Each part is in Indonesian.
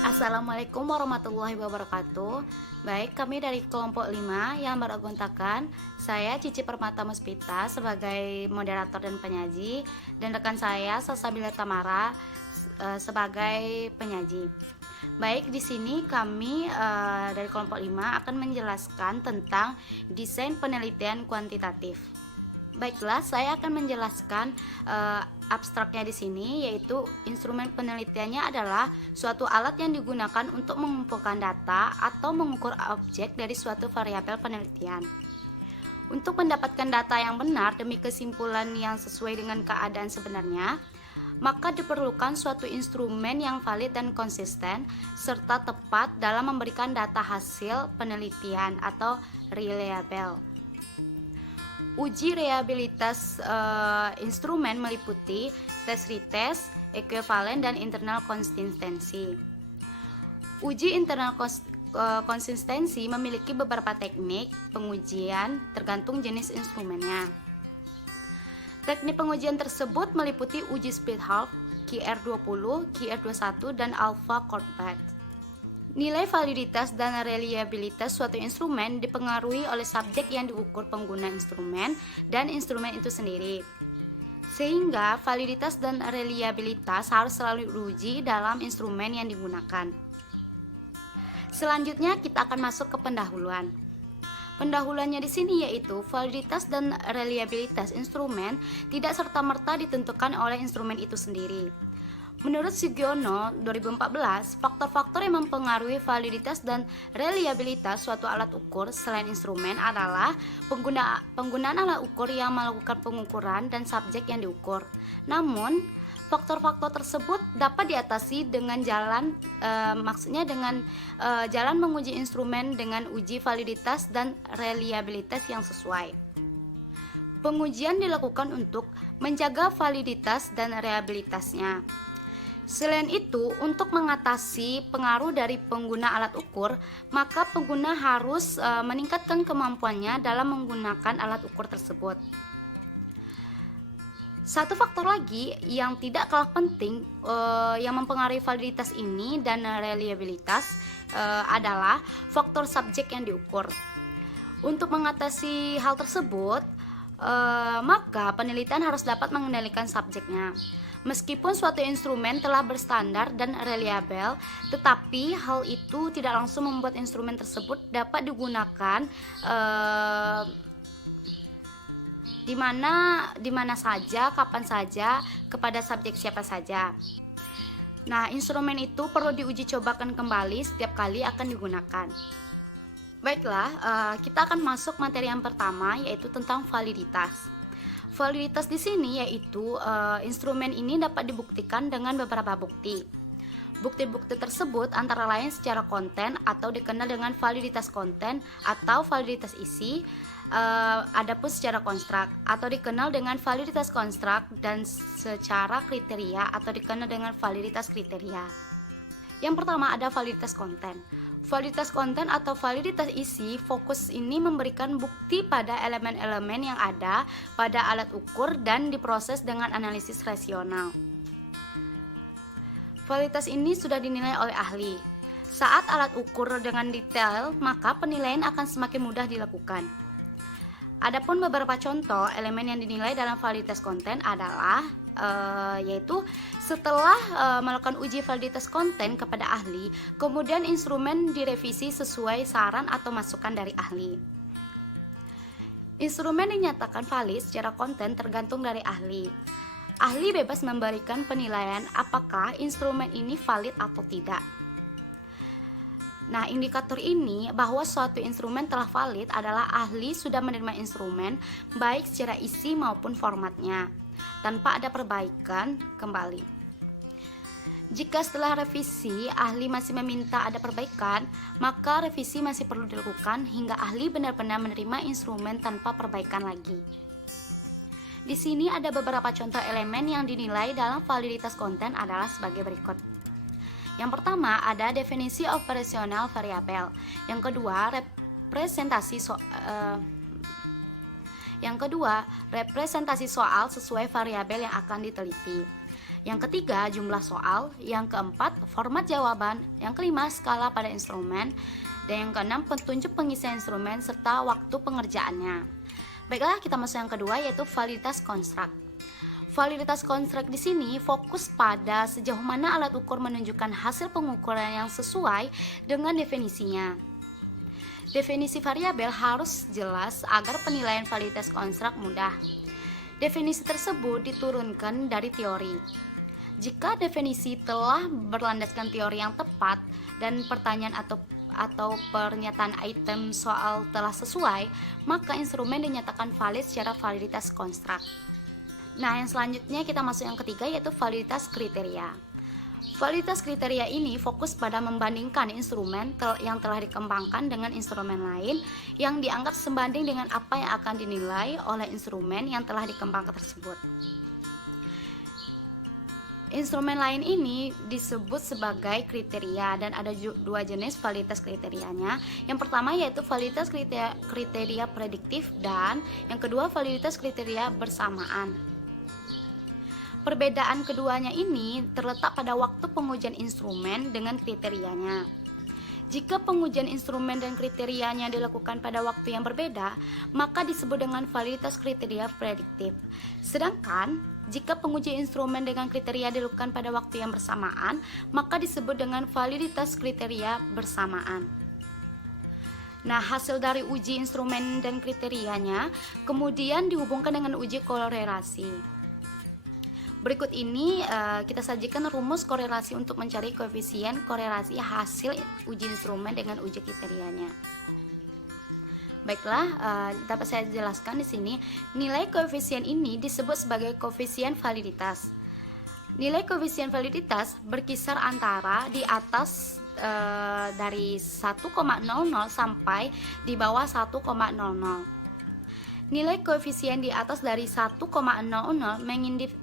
Assalamualaikum warahmatullahi wabarakatuh. Baik, kami dari kelompok 5 yang beragontakan. Saya Cici Permata Muspita sebagai moderator dan penyaji, dan rekan saya Salsabila Tamara sebagai penyaji. Baik, di sini kami dari kelompok 5 akan menjelaskan tentang desain penelitian kuantitatif. Baiklah, saya akan menjelaskan abstraknya di sini, yaitu instrumen penelitiannya adalah suatu alat yang digunakan untuk mengumpulkan data atau mengukur objek dari suatu variabel penelitian. Untuk mendapatkan data yang benar demi kesimpulan yang sesuai dengan keadaan sebenarnya, maka diperlukan suatu instrumen yang valid dan konsisten serta tepat dalam memberikan data hasil penelitian atau reliable. Uji reliabilitas instrumen meliputi tes retest, ekuivalen, dan internal konsistensi. Uji internal konsistensi memiliki beberapa teknik pengujian tergantung jenis instrumennya. Teknik pengujian tersebut meliputi uji split half, QR20, QR21, dan alpha Corbat. Nilai validitas dan reliabilitas suatu instrumen dipengaruhi oleh subjek yang diukur pengguna instrumen dan instrumen itu sendiri. Sehingga validitas dan reliabilitas harus selalu diuji dalam instrumen yang digunakan. Selanjutnya kita akan masuk ke pendahuluan. Pendahuluannya di sini yaitu validitas dan reliabilitas instrumen tidak serta-merta ditentukan oleh instrumen itu sendiri. Menurut Sugiono 2014, faktor-faktor yang mempengaruhi validitas dan reliabilitas suatu alat ukur selain instrumen adalah penggunaan alat ukur yang melakukan pengukuran dan subjek yang diukur. Namun, faktor-faktor tersebut dapat diatasi dengan jalan menguji instrumen dengan uji validitas dan reliabilitas yang sesuai. Pengujian dilakukan untuk menjaga validitas dan reliabilitasnya. Selain itu, untuk mengatasi pengaruh dari pengguna alat ukur, maka pengguna harus meningkatkan kemampuannya dalam menggunakan alat ukur tersebut. Satu faktor lagi yang tidak kalah penting yang mempengaruhi validitas ini dan reliabilitas adalah faktor subjek yang diukur. Untuk mengatasi hal tersebut, maka penelitian harus dapat mengendalikan subjeknya. Meskipun suatu instrumen telah berstandar dan reliable, tetapi hal itu tidak langsung membuat instrumen tersebut dapat digunakan di mana saja, kapan saja, kepada subjek siapa saja. Nah, instrumen itu perlu diuji cobakan kembali setiap kali akan digunakan. Baiklah, kita akan masuk materi yang pertama, yaitu tentang validitas. Validitas di sini yaitu instrumen ini dapat dibuktikan dengan beberapa bukti. Bukti-bukti tersebut antara lain secara konten atau dikenal dengan validitas konten atau validitas isi, adapun secara konstruk atau dikenal dengan validitas konstruk, dan secara kriteria atau dikenal dengan validitas kriteria. Yang pertama ada validitas konten. Validitas konten atau validitas isi fokus ini memberikan bukti pada elemen-elemen yang ada pada alat ukur dan diproses dengan analisis rasional. Validitas ini sudah dinilai oleh ahli. Saat alat ukur dengan detail, maka penilaian akan semakin mudah dilakukan. Adapun beberapa contoh elemen yang dinilai dalam validitas konten adalah yaitu setelah melakukan uji validitas konten kepada ahli, kemudian instrumen direvisi sesuai saran atau masukan dari ahli. Instrumen dinyatakan valid secara konten tergantung dari ahli. Ahli bebas memberikan penilaian apakah instrumen ini valid atau tidak. Nah, indikator ini bahwa suatu instrumen telah valid adalah ahli sudah menerima instrumen baik secara isi maupun formatnya tanpa ada perbaikan kembali. Jika setelah revisi ahli masih meminta ada perbaikan, maka revisi masih perlu dilakukan hingga ahli benar-benar menerima instrumen tanpa perbaikan lagi. Di sini ada beberapa contoh elemen yang dinilai dalam validitas konten adalah sebagai berikut. Yang pertama ada definisi operasional variabel. Yang kedua representasi soal sesuai variabel yang akan diteliti. Yang ketiga, jumlah soal. Yang keempat, format jawaban. Yang kelima, skala pada instrumen. Dan yang keenam, petunjuk pengisian instrumen serta waktu pengerjaannya. Baiklah, kita masuk yang kedua, yaitu validitas konstruk. Validitas konstruk di sini fokus pada sejauh mana alat ukur menunjukkan hasil pengukuran yang sesuai dengan definisinya. Definisi variabel harus jelas agar penilaian validitas konstruk mudah. Definisi tersebut diturunkan dari teori. Jika definisi telah berlandaskan teori yang tepat dan pertanyaan atau pernyataan item soal telah sesuai, maka instrumen dinyatakan valid secara validitas konstruk. Nah, yang selanjutnya kita masuk yang ketiga, yaitu validitas kriteria. Validitas kriteria ini fokus pada membandingkan instrumen yang telah dikembangkan dengan instrumen lain yang dianggap sebanding dengan apa yang akan dinilai oleh instrumen yang telah dikembangkan tersebut. Instrumen lain ini disebut sebagai kriteria dan ada dua jenis validitas kriterianya. Yang pertama yaitu validitas kriteria prediktif dan yang kedua validitas kriteria bersamaan. Perbedaan keduanya ini terletak pada waktu pengujian instrumen dengan kriterianya. Jika pengujian instrumen dan kriterianya dilakukan pada waktu yang berbeda, maka disebut dengan validitas kriteria prediktif. Sedangkan, jika pengujian instrumen dengan kriteria dilakukan pada waktu yang bersamaan, maka disebut dengan validitas kriteria bersamaan. Nah, hasil dari uji instrumen dan kriterianya kemudian dihubungkan dengan uji korelasi. Berikut ini kita sajikan rumus korelasi untuk mencari koefisien korelasi hasil uji instrumen dengan uji kriterianya. Baiklah, dapat saya jelaskan di sini. Nilai koefisien ini disebut sebagai koefisien validitas. Nilai koefisien validitas berkisar antara di atas dari 1,00 sampai di bawah 1,00. Nilai koefisien di atas dari 1,00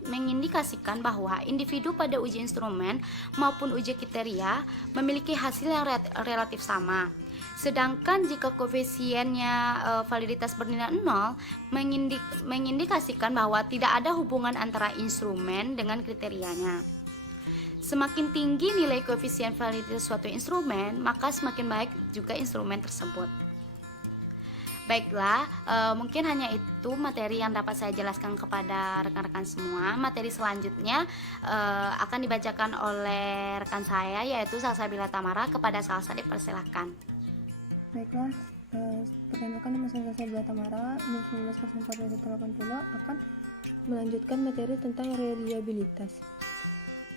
mengindikasikan bahwa individu pada uji instrumen maupun uji kriteria memiliki hasil yang relatif sama. Sedangkan jika koefisiennya validitas bernilai 0 mengindikasikan bahwa tidak ada hubungan antara instrumen dengan kriterianya. Semakin tinggi nilai koefisien validitas suatu instrumen, maka semakin baik juga instrumen tersebut. Baiklah, mungkin hanya itu materi yang dapat saya jelaskan kepada rekan-rekan semua. Materi selanjutnya akan dibacakan oleh rekan saya, yaitu Salsabila Tamara. Kepada Salsa dipersilahkan. Baiklah, perkenalkan nama saya Salsabila Tamara, 1904-180 akan melanjutkan materi tentang reliabilitas.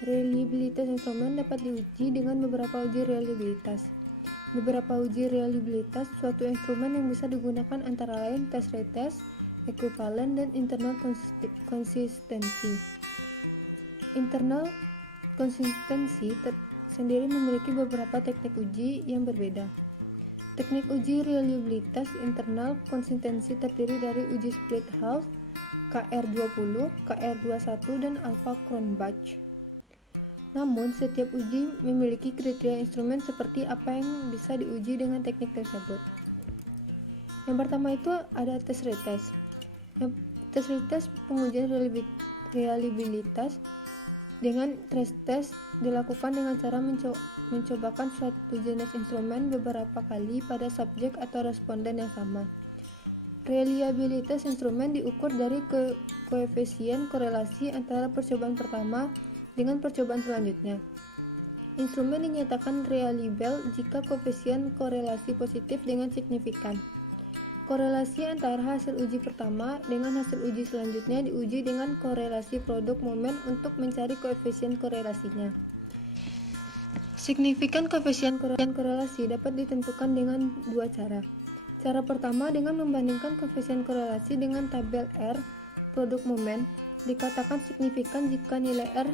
Reliabilitas instrumen dapat diuji dengan beberapa uji reliabilitas. Beberapa uji reliabilitas suatu instrumen yang bisa digunakan antara lain test retest, ekuivalen, dan internal konsistensi. Internal konsistensi sendiri memiliki beberapa teknik uji yang berbeda. Teknik uji reliabilitas internal konsistensi terdiri dari uji split half, KR20, KR21, dan alpha Cronbach. Namun, setiap uji memiliki kriteria instrumen seperti apa yang bisa diuji dengan teknik tersebut. Yang pertama itu ada test retest. Test retest pengujian reliabilitas dengan test dilakukan dengan cara mencobakan suatu jenis instrumen beberapa kali pada subjek atau responden yang sama. Reliabilitas instrumen diukur dari koefisien korelasi antara percobaan pertama dengan percobaan selanjutnya. Instrumen dinyatakan reliable jika koefisien korelasi positif dengan signifikan. Korelasi antara hasil uji pertama dengan hasil uji selanjutnya diuji dengan korelasi produk momen untuk mencari koefisien korelasinya. Signifikan koefisien korelasi dapat ditentukan dengan dua cara. Cara pertama dengan membandingkan koefisien korelasi dengan tabel R produk momen. Dikatakan signifikan jika nilai R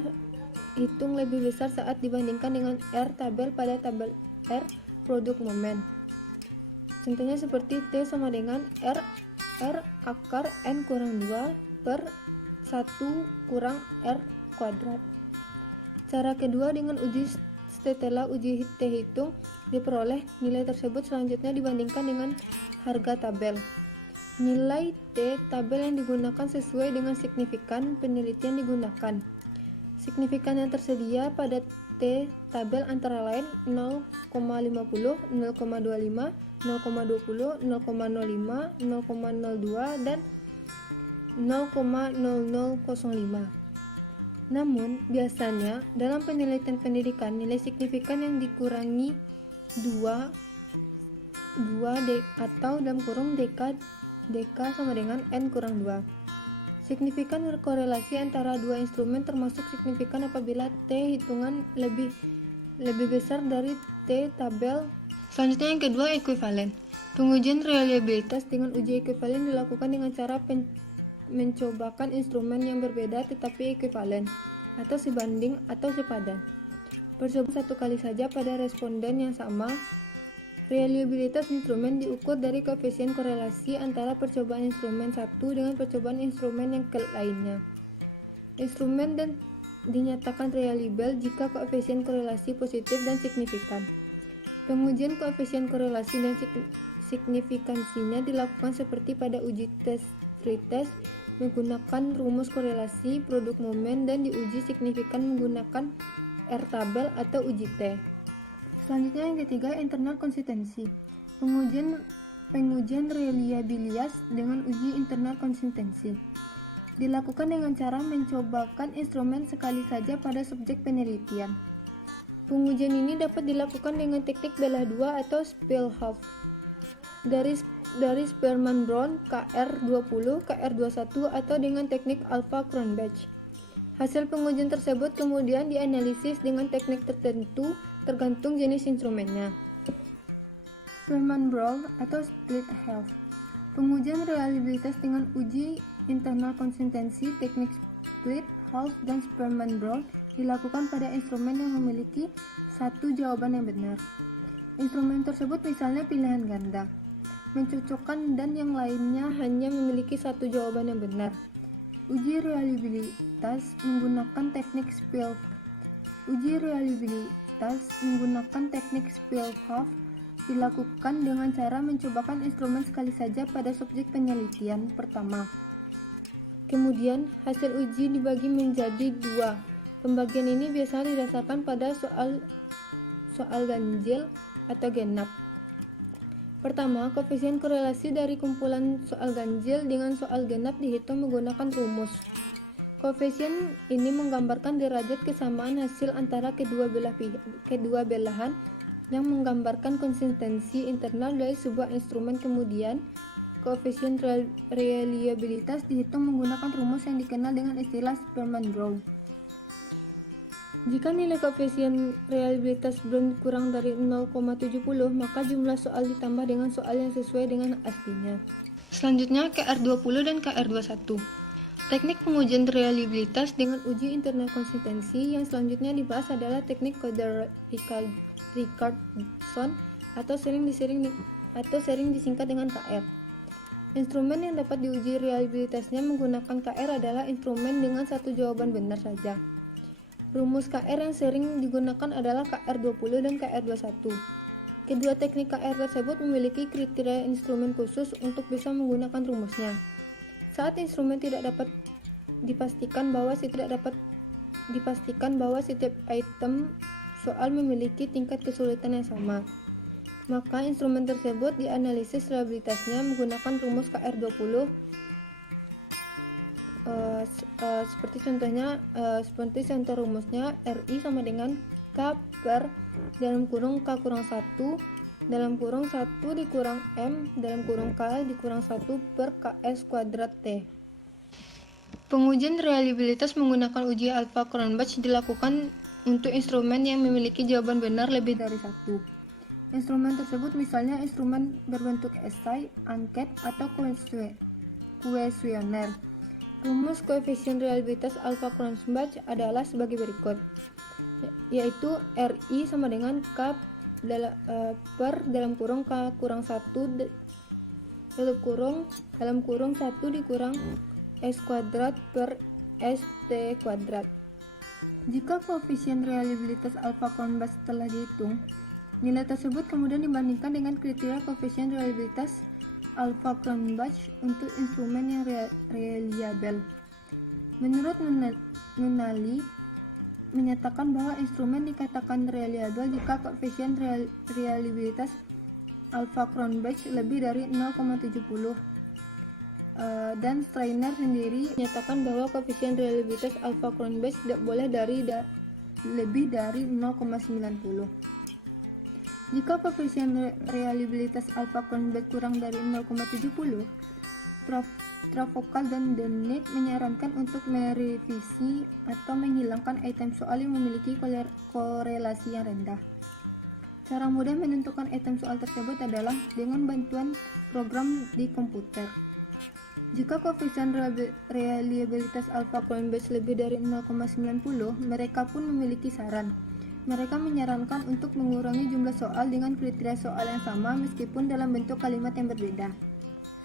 hitung lebih besar saat dibandingkan dengan R tabel pada tabel R produk momen. Contohnya seperti T sama dengan R akar N kurang 2 per 1 kurang R kuadrat. Cara kedua dengan uji setelah uji T hitung diperoleh nilai tersebut selanjutnya dibandingkan dengan harga tabel. Nilai T tabel yang digunakan sesuai dengan signifikan penelitian digunakan. Signifikan yang tersedia pada T tabel antara lain 0,50, 0,25, 0,20, 0,05, 0,02, dan 0,0005. Namun, biasanya dalam penelitian pendidikan nilai signifikan yang dikurangi 2 atau dalam kurung dk sama dengan n kurang 2. Signifikan korelasi antara dua instrumen termasuk signifikan apabila T hitungan lebih besar dari T tabel. Selanjutnya yang kedua, ekuivalen. Pengujian reliabilitas dengan uji ekuivalen dilakukan dengan cara mencobakan instrumen yang berbeda tetapi ekuivalen atau sebanding atau sepadan. Percobaan satu kali saja pada responden yang sama. Reliabilitas instrumen diukur dari koefisien korelasi antara percobaan instrumen satu dengan percobaan instrumen yang lainnya. Instrumen dan dinyatakan reliable jika koefisien korelasi positif dan signifikan. Pengujian koefisien korelasi dan signifikansinya dilakukan seperti pada uji tes pretest menggunakan rumus korelasi produk momen dan diuji signifikan menggunakan R-tabel atau uji T. Selanjutnya yang ketiga, internal konsistensi. Pengujian reliabilitas dengan uji internal konsistensi dilakukan dengan cara mencobakan instrumen sekali saja pada subjek penelitian. Pengujian ini dapat dilakukan dengan teknik belah dua atau Spielhoff dari Sperman-Brown KR20, KR21 atau dengan teknik Alpha-Cronbach. Hasil pengujian tersebut kemudian dianalisis dengan teknik tertentu tergantung jenis instrumennya. Sperman-Brown atau Split-Half. Pengujian reliabilitas dengan uji internal konsistensi, teknik Split-Half dan Sperman-Brown dilakukan pada instrumen yang memiliki satu jawaban yang benar. Instrumen tersebut misalnya pilihan ganda, mencocokkan dan yang lainnya hanya memiliki satu jawaban yang benar. Uji reliabilitas menggunakan teknik Spielhoff. Uji reliabilitas menggunakan teknik Spielhoff dilakukan dengan cara mencobakan instrumen sekali saja pada subjek penelitian pertama. Kemudian, hasil uji dibagi menjadi dua. Pembagian ini biasanya didasarkan pada soal ganjil atau genap. Pertama, koefisien korelasi dari kumpulan soal ganjil dengan soal genap dihitung menggunakan rumus. Koefisien ini menggambarkan derajat kesamaan hasil antara kedua belahan yang menggambarkan konsistensi internal dari sebuah instrumen. Kemudian, koefisien reliabilitas dihitung menggunakan rumus yang dikenal dengan istilah Sperman-Brown. Jika nilai koefisien reliabilitas Brown kurang dari 0,70, maka jumlah soal ditambah dengan soal yang sesuai dengan aslinya. Selanjutnya, KR20 dan KR21. Teknik pengujian reliabilitas dengan uji internal konsistensi yang selanjutnya dibahas adalah teknik Koder-Richardson atau sering disingkat dengan KR. Instrumen yang dapat diuji reliabilitasnya menggunakan KR adalah instrumen dengan satu jawaban benar saja. Rumus KR yang sering digunakan adalah KR20 dan KR21. Kedua teknik KR tersebut memiliki kriteria instrumen khusus untuk bisa menggunakan rumusnya. Saat instrumen tidak dapat dipastikan bahwa setiap item soal memiliki tingkat kesulitan yang sama, maka instrumen tersebut dianalisis reliabilitasnya menggunakan rumus KR20. Seperti contoh rumusnya RI sama dengan K per dalam kurung K kurang 1 dalam kurung 1 dikurang M dalam kurung K dikurang 1 per KS kuadrat T. Pengujian reliabilitas menggunakan uji Alpha-Cronbach dilakukan untuk instrumen yang memiliki jawaban benar lebih dari satu. Instrumen tersebut misalnya instrumen berbentuk esai, angket, atau kuesioner. Rumus koefisien reliabilitas Alpha-Cronbach adalah sebagai berikut, yaitu RI sama dengan K per dalam kurung K kurang 1 dalam kurung 1 dikurang S kuadrat per ST kuadrat. Jika koefisien reliabilitas Alpha-Cronbach telah dihitung, nilai tersebut kemudian dibandingkan dengan kriteria koefisien reliabilitas Alpha-Cronbach untuk instrumen yang reliable. Menurut Nunnally, menyatakan bahwa instrumen dikatakan reliable jika koefisien reliabilitas alpha Cronbach lebih dari 0,70. Dan Steiner sendiri menyatakan bahwa koefisien reliabilitas alpha Cronbach tidak boleh lebih dari 0,90. Jika koefisien reliabilitas alpha Cronbach kurang dari 0,70, Trafokal dan Dennett menyarankan untuk merevisi atau menghilangkan item soal yang memiliki korelasi yang rendah. Cara mudah menentukan item soal tersebut adalah dengan bantuan program di komputer. Jika koefisien reliabilitas alpha Cronbach lebih dari 0,90, mereka pun memiliki saran. Mereka menyarankan untuk mengurangi jumlah soal dengan kriteria soal yang sama meskipun dalam bentuk kalimat yang berbeda.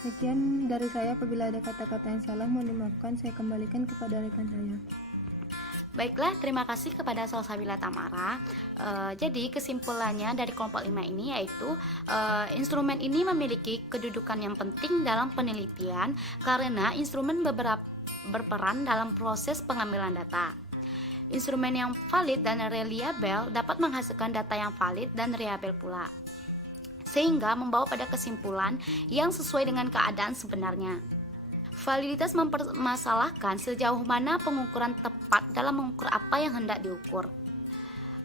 Sekian dari saya, apabila ada kata-kata yang salah mohon dimaafkan, saya kembalikan kepada rekan saya. Baiklah, terima kasih kepada Salsabila Tamara. Jadi kesimpulannya dari kelompok 5 ini yaitu instrumen ini memiliki kedudukan yang penting dalam penelitian karena instrumen berperan dalam proses pengambilan data. Instrumen yang valid dan reliable dapat menghasilkan data yang valid dan reliable pula, sehingga membawa pada kesimpulan yang sesuai dengan keadaan sebenarnya. Validitas mempermasalahkan sejauh mana pengukuran tepat dalam mengukur apa yang hendak diukur.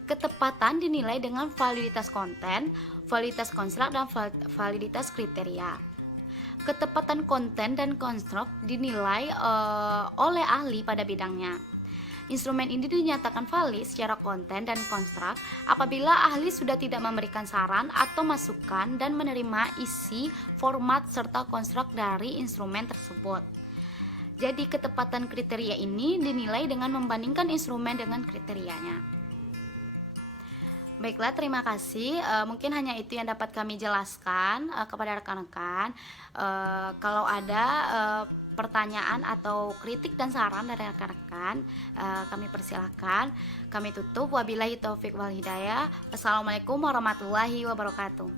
Ketepatan dinilai dengan validitas konten, validitas konstruk, dan validitas kriteria. Ketepatan konten dan konstruk dinilai oleh ahli pada bidangnya. Instrumen ini dinyatakan valid secara konten dan konstruk apabila ahli sudah tidak memberikan saran atau masukan dan menerima isi, format, serta konstruk dari instrumen tersebut. Jadi ketepatan kriteria ini dinilai dengan membandingkan instrumen dengan kriterianya. Baiklah, terima kasih. Mungkin hanya itu yang dapat kami jelaskan kepada rekan-rekan. Kalau ada pertanyaan atau kritik dan saran dari rekan-rekan, kami persilahkan. Kami tutup. Wabillahi taufik wal hidayah. Wassalamualaikum warahmatullahi wabarakatuh.